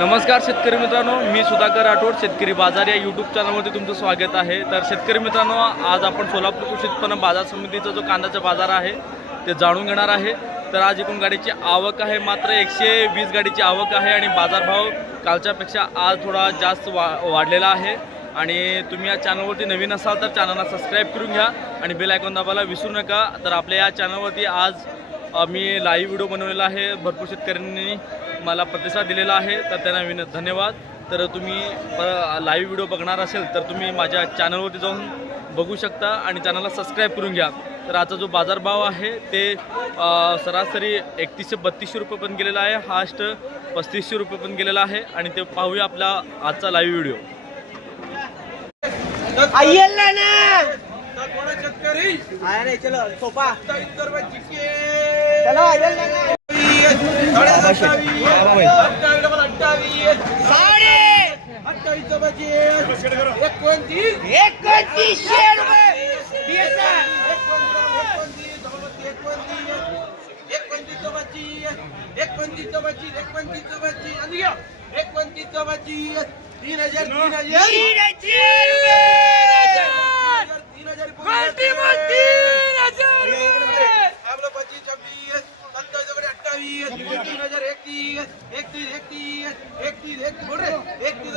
नमस्कार शेतकरी मित्रांनो मी सुधाकर राठोड शेतकरी बाजार या यूट्यूब चॅनलमध्ये तुमचं स्वागत आहे. तर शेतकरी मित्रांनो आज आपण सोलापूर कृषी उत्पन्न बाजार समितीचा जो कांद्याचा बाजार आहे ते जाणून घेणार आहे. तर आज एकूण गाडीची आवक आहे मात्र एकशे वीस गाडीची आवक आहे आणि बाजारभाव कालच्यापेक्षा आज थोडा जास्त वा वाढलेला आहे. आणि तुम्ही या चॅनलवरती नवीन असाल तर चॅनलला सबस्क्राईब करून घ्या आणि बेल आयकॉन दाबायला विसरू नका. तर आपल्या या चॅनलवरती आज मी लाईव्ह व्हिडिओ बनवलेला आहे. भरपूर शेतकऱ्यांनी मला प्रतिसाद दिलेला आहे. तर त्यांना विन धन्यवाद. तर तुम्ही लाईव्ह व्हिडिओ बघणार असेल तर तुम्ही माझ्या चॅनलवरती जाऊन बघू शकता आणि चॅनलला सबस्क्राईब करून घ्या. तर आजचा जो बाजारभाव आहे ते सरासरी एकतीसशे बत्तीसशे रुपये पण गेलेला आहे. हास्ट पस्तीसशे रुपये पण गेलेला आहे. आणि ते पाहूया आपला आजचा लाईव्ह व्हिडिओ शेतकरी? एकोणतीस. एकोणतीस एकोणतीस एकोणतीस रुपयाची आणि घ्या. एकोणतीस रुपयाची तीन हजार तीन हजार तीन हजार तीन हजार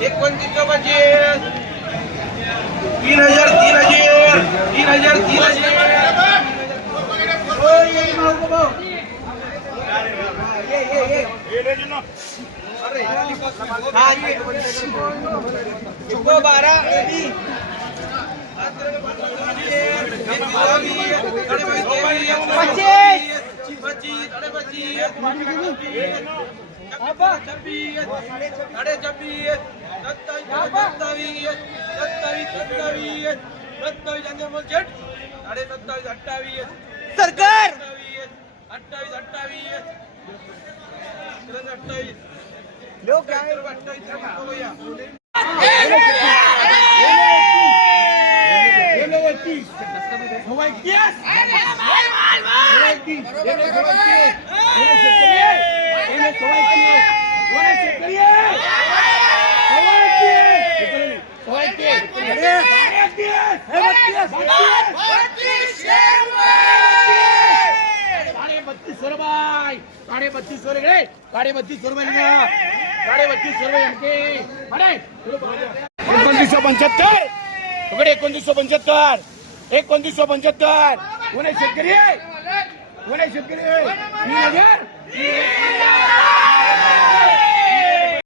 एकोणतीस पाहिजे तीन हजार तीन हजार तीन हजार तीन हजार. हाँ ये चुको बारह एबी पच्चीस पच्चीस अरे पच्चीस साढ़े छब्बीस सत्तावीस सत्तावीस सत्तावीस साढ़े सत्तावीस अट्ठावीस सरकार! अट्ठावीस अट्ठावीस अट्ठावीस लोक साडे बत्तीस रुपये साडे बत्तीस रुपये एकोणतीसशे पंच्याहत्तर. तुकडे एकोणतीसशे पंच्याहत्तर. एकोणतीसशे पंच्याहत्तर. पुणे शेतकरी? पुणे शेतकरी?